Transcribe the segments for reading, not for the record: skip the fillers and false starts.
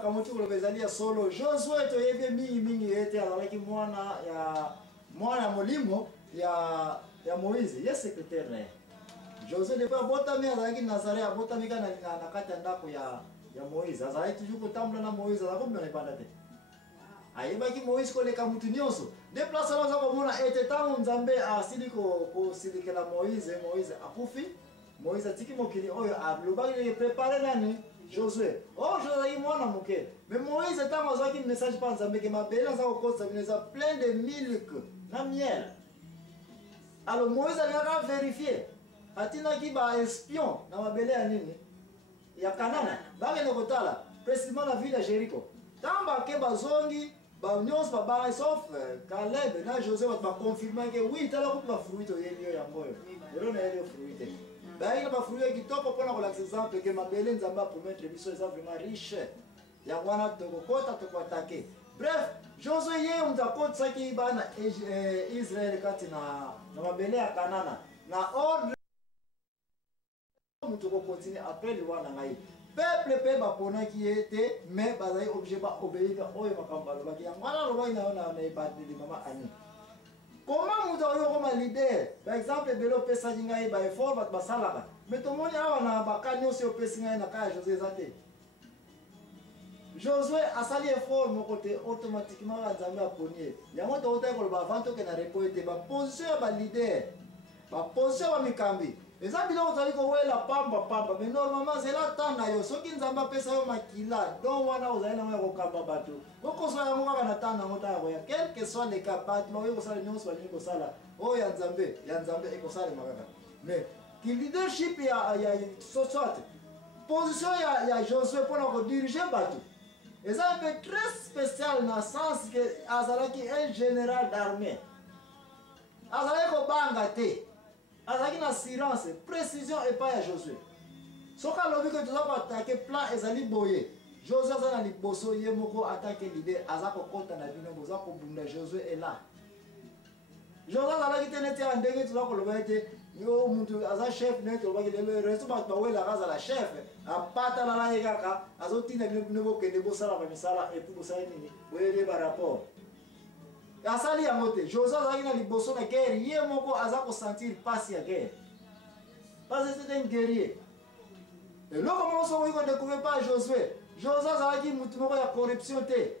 kama tu kulobezalia solo Josué to yebye mingi ete alaki mwana molimo ya Moïse ye secrétaire na Josué de pas botami alaki Nazaré abotami kana na kati ndako ya Moïse azali toujours kutambula na Moïse azakombe na ibanda te ayebaki Moïse koleka mutu nyonso de place ala za komona ete tango Nzambe asili ko silikela Moïse akufi Moïse atiki mokili oyo alobaki préparer nani Josué. Oh, Josué mwana moke. Mais Moïse tango azaki message pa Nzambe ke mabele za kokosa bineza plein de milk na miel. Alors Moïse alaka vérifier. Atina ki ba espion na mabele ya nini? Ya Kanana. Bakende kotala précisément la ville de Jéricho. Tamba ke bazongi ba nyonso ba ba sauf Caleb na Josué va confirmer que oui, tala ko ba fruit to yelio ya moyo. Ero na yelio fruit. Baïla ba fruit kitoko pona ko lakisa exemple que mabele Nzamba promettre biso eza vraiment riche. Ya wana to kokota to kwatake. Bref, Josué ye mtakotsa ki bana Israël kati na mabele ya Kanana. Na ordre mutu ko continue après le wana ngai. Peuple pe ba pona ki était mais bazai objet ba obéir oyo makamba lo ba ki ngwana lo ba ina na ibadeli mama ani. Comment nous aurions comme leader? Par exemple, Belo pesa jinga ba effort bat basalaka. Mais tout le monde a na bakanyo si opesinga na kaya Josué zate. Josué a sali effort mon côté automatiquement Nzambe a ponier. Ya moto ota ko ba vanto ke na repoete ba position ba leader. Ba position ba mikambi. Eza bilo otali ko wela pamba mais normalement c'est la tanda yo soki Nzamba pesa yo makila donc wana ozali na ko kamba bato koko so ya ngoka na tanda ngota ya quel que soit les cas bat lo yo sala nyonso bani ko sala o ya Nzambe e ko sala makaka mais ki leadership ya soit position ya Josué pour ko diriger bato eza un peu très spécial na sens que azalaki un général d'armée azalaki ko banga te azaki na assurance, précision et pas à Josué. Soka lobi que tu dois attaquer plan ezali boye. Josué azana liboso ye moko attaquer l'idée azako kota na bino boza ko bunda Josué est là. Josué azalaki tenete andenge tu dois ko lobete yo muntu aza chef net loba ke le resto ba wela raza la chef apata la la kaka azotina bino boke de bosala ba misala et puis bosala nini boye ba rapport. Asali ya mote, Josué azaki na liboso na guerre, ye moko azako sentir passe ya guerre. Parce que c'est un guerrier. Et là comment on ne découvre pas Josué? Josué azaki mutu moko ya corruption te.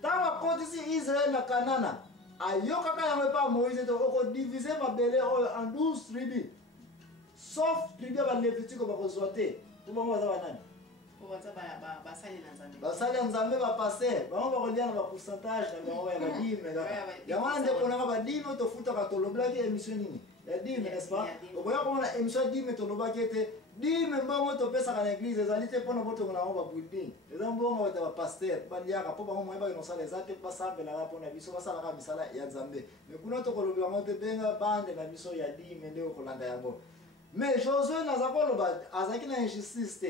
Tanga kotisi Israël na Kanana. Ayoka ka ya pas Moïse to ko diviser mabele en 12 tribus. Sauf tribu ba Lévitique ba kozwate. Comment on va nani? Basali Nzambe ba passer ba on va relier na pourcentage na ba ya dime ya wande kona ba dime to futa ka to loblaki émission nini ya dime n'est-ce pas oboya ko na émission dime to lobaki ete dime mbongo to pesa ka na église ezalite pona boto na ba building eza mbongo ba pasteur ba liaka po ba mo ba no sala ezate pa sambe na pona biso basala ka misala ya Nzambe mais kuna to ko lobya mo te benga bande na biso ya dime nde ko landa yango mais Josué na zakolo ba azaki na injustice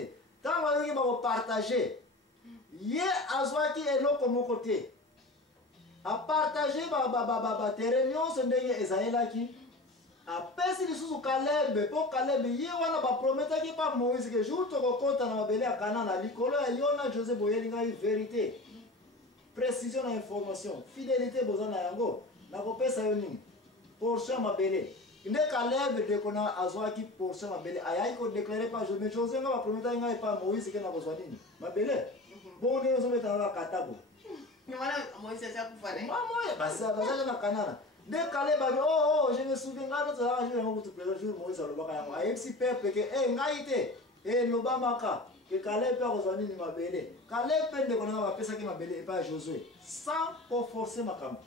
tant que vous avez partagé, hier azwaki eloko moko te. A partager terrain nyonso ndenge ezalaki. A pesi lisusu Caleb, po Caleb ye wana ba prometaki pa Moïse que jour to kokota na mabele ya Kanana likolo ya Yona José boyelinga vérité. Précision na information, fidélité bozana yango. Na kopesa yo nini? Portion mabele. Inde Caleb de kona azwaki portion mabele ayai ko déclarer pas Josué Josué nga ba prometaki nga pa Moïse ke na kozwa nini mabele bon ne zo metana la katabo mais voilà Moïse ça pour faire maman basa na Kanana de Caleb ba oh je me souviens nga to za je mo to présent jour Moïse alobaka yango ayepsi peuple ke ngai te lobamaka ke Caleb pa kozwa nini mabele Caleb pende kona ba pesa ke mabele pa Josué sans pour forcer makambo.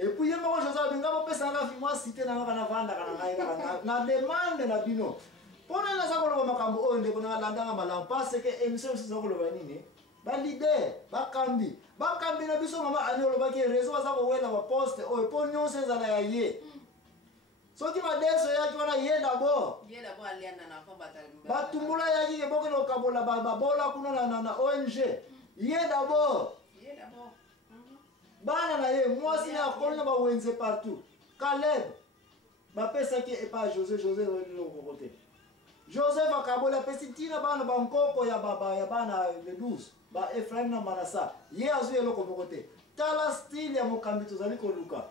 Et puis, je moi, Josué, je vais moi citer dans la vente, na demande na bino. Pour nous, nous avons makambo on de kona landa malam parce que émission si zako lo banini. Ba leader, ba kambi na biso mama ani lo ba ke réseau zako wela ba poste o po nyonse za na ye. So ki ba deso ya ki wana ye d'abord. Ye d'abord aliana na fa batal. Ba tumula ya ki ke boko no kabola ba bola kuna na ONG. Ye d'abord. Bana na ye mwasi na kolona ba wenze partout. Caleb ba pesa ki e pa Josué lo kokote. Joseph akabola pesi tina bana ba nkoko ya baba ya bana le 12. ba Ephraim na Manasa ye azu eloko moko te tala style ya mokambi tozali koluka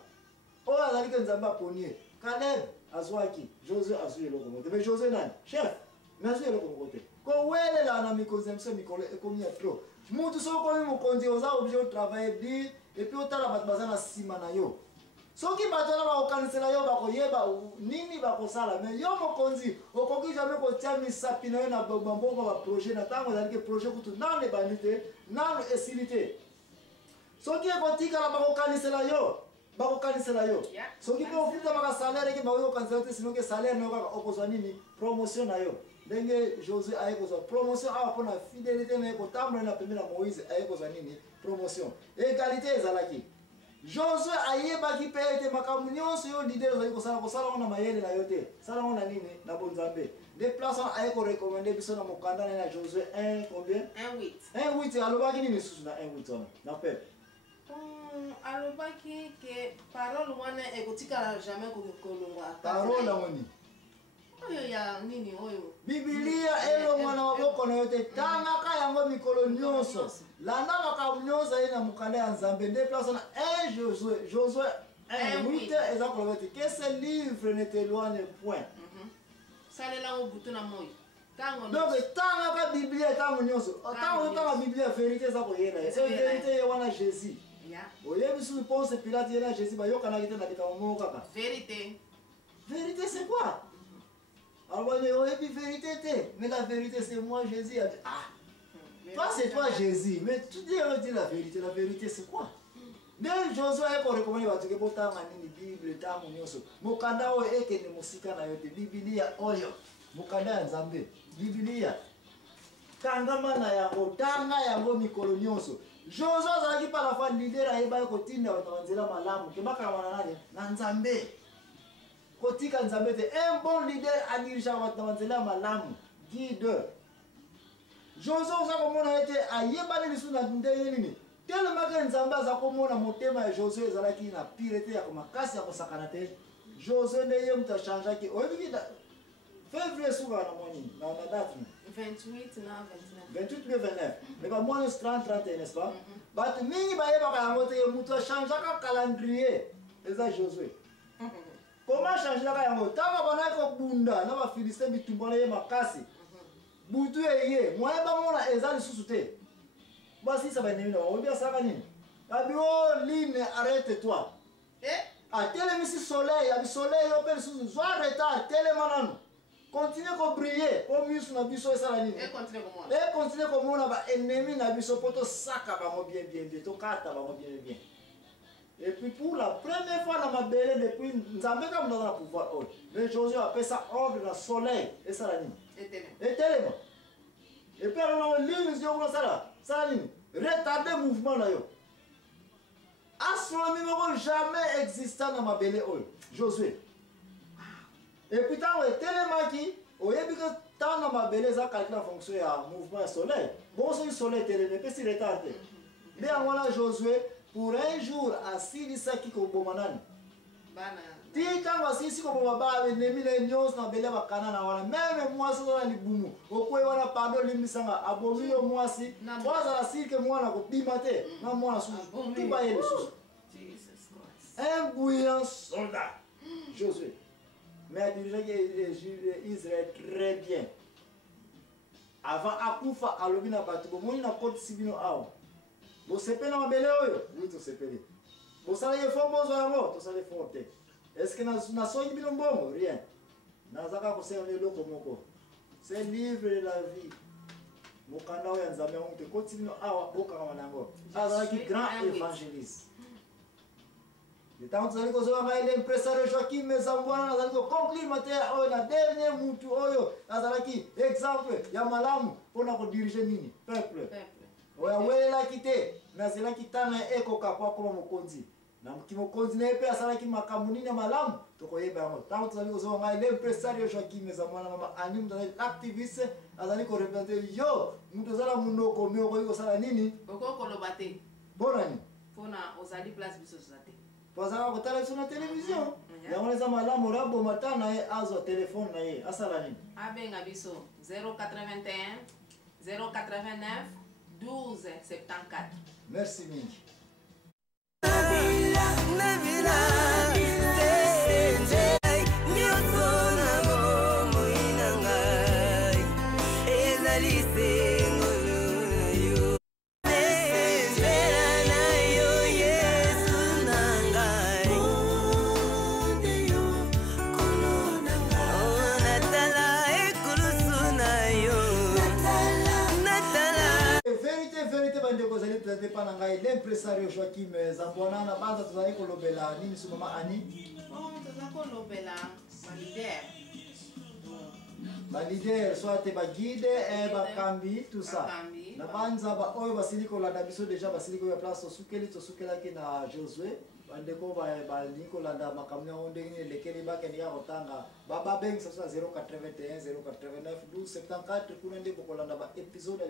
oyo azali ke nzambe aponie Caleb azwaki Josué azu eloko moko te mais Josué nani chef mais azu eloko moko te kowelela na mikonzi ya biso mikolo ekomi ya trop mutu soki okomi mokonzi oza obligé otravaille dur et puis otala bato baza na nsima na yo soki bato wana bakokanisela yo bakoyeba nini bakosala mais yo mokonzi okoki jamais kotia misapi na yo na bambongo baprojet na ntango ezali ke projet kutu nano ebandi te nano esili te soki ekotikala bakokanisela yo soki mpe ofutamaka salaire eke bakokanisela te sinoke salaire na yo kaka okozwa nini promotion na yo ndenge Josué aye kozwa promotion awa mpona fidélité na ye kotambola na pembe na Moïse aye kozwa nini promotion égalité ezalaki Josué ayebaki mpe ete makambo nyonso yo lider ozali kosala ngo na mayele na yo te sala ngo na nini na bonzambe nde place wana aye korekomende biso na mokanda na ye na Josué 1 combien 1:8 alobaki nini lisusu na 1:8 wana na pepe alobaki ke parole wana ekotikala jamais kolongwa parole ngoni oyo ya nini oyo Biblia elongwa na maboko na yo te tangaka yango mikolo nyonso landa makambo nyonso ye na mokanda ya nzambe nde place wana 1 Josué 1:8 eza koloba te que ce livre ne t'éloigne point salela butu na moi donc tangaka Biblia ntango nyonso ntango ozotanga Biblia vérité eza koyela ye vérité ye wana Jésus oyebi susu Ponce Pilate ye na Jésus bayokanaki te na likambo moko kaka vérité c'est quoi alors oyebi vérité te mais la vérité c'est moi Jésus toi c'est toi Jésus mais tu dis la vérité c'est quoi nde Josué ayekorekomani bato ke botanga nini Bible ntango nyonso mokanda oyo ekende mosika na yo te Biblia oyo mokanda ya nzambe Biblia kangama na yango tanga yango mikolo nyonso Josué azalaki mpana fa lider ayebaki kotinda bato na nzela malamu ke bakangama na nani na nzambe kotika nzambe te un bon leader adirigaka bato na nzela ya malamu guide Josué oza komona ete ayebani lisusu na ndenge nini tellement ke nzambe aza komona motema ya Josué ezalaki na pire te ya makasi ya kosakana te Josué nde ye moto achangeaki oyebiki février sukaka na mwanini na date 28 na 29 mais bamwana 30-31 n'est-ce pas bato mingi bayebaka yango te ye moto achangeaka calendrier eza Josué comment changelaka yango ntango banaki kobunda na bafilistin bitumba na ye makasi butu eye mwaye bamona eza lisusu te basisa banemi na bango oyebi asalaka nini abi o line arrête toi atelemisi soleil abi soleil yo mpe lisusu zwa retard telema nanu continue kobriller po miso na biso esala nini econtinue komona baennemi na biso mpo tosaka bango bien tokata bango bien et puis pour la première fois dans ma belle depuis nzambe comme dans la pouvoir oyo mais Josué appelle ça ordre na soleil esala nini etelema et puis alors ligne yo kuna sala nini retarder mouvement na yo astronomie moko jamais existant na mabele oyo Josué et puis ntango etelemaki oyebi ke ntango na mabele eza calcule en fonction ya mouvement ya soleil bongo soki soleil etelemi epesi retard te nde yango wana Josué pour un jour asilisaki koboma nani ti ntango asilisi koboma baennemi na ye nyonso na bele bakana na wana meme mwasi oza na libumu okwei wana pardon limbisanga abomi yo mwasi po azala silike mwana kobima te na mwana susu tu baye lisusu un bouillant soldat Josué mais adirijaki Israël très bien avant akufa alobi na bato bomoni na kotisi bino awa bosepeli na mabele oyo oui tosepeli bosala ye fo bozwa yango tosala fo te est-ce que nasongi bino mbongo rien nazaka kosenga eloko moko c'est livre de la vie mokanda oyo ya nzambe yango te koti bino awa bokangama na yango azalaki grand évangéliste ntango tozali kozwa ngai l'impresario Joachim Ezambwana nazali koconclure mateya oyo na dernier mutu oyo azalaki exemple ya malamu mpona kodirige nini peuple oyo awelelaki te me azelaki tana ekoka po akoma mokonzi na mokonzi na ye mpe asalaki makambo nini ya malamu tokoyeba yango ntango tozali kozwa ngai l'impresario Joachim Ezambwana mama ani moto azali activiste azali korepresente yo moto ozala monoko me okoki kosala nini okokoloba te mpona nini mpona ozali place biso toza te pozala kotala biso na télévision yango eza malamu raboma ta na ye azwa telefone na ye asala nini abenga biso 081 089 1274. Merci mingi. L'impresario Joachim Zambouanana banda tuzali kolobela nini su mama Ani? Tuzali kolobela ba leader soit ba guide et ba kambi tout ça. Na banza ba oyo basiliko la biso déjà basiliko ya place sukeli to sukela ki na Josué bandeko ba liko la da makamnya onde ni lekeli ba ke ya kotanga ba beng ça 081 089 1274 kuna ndiko kolanda ba episode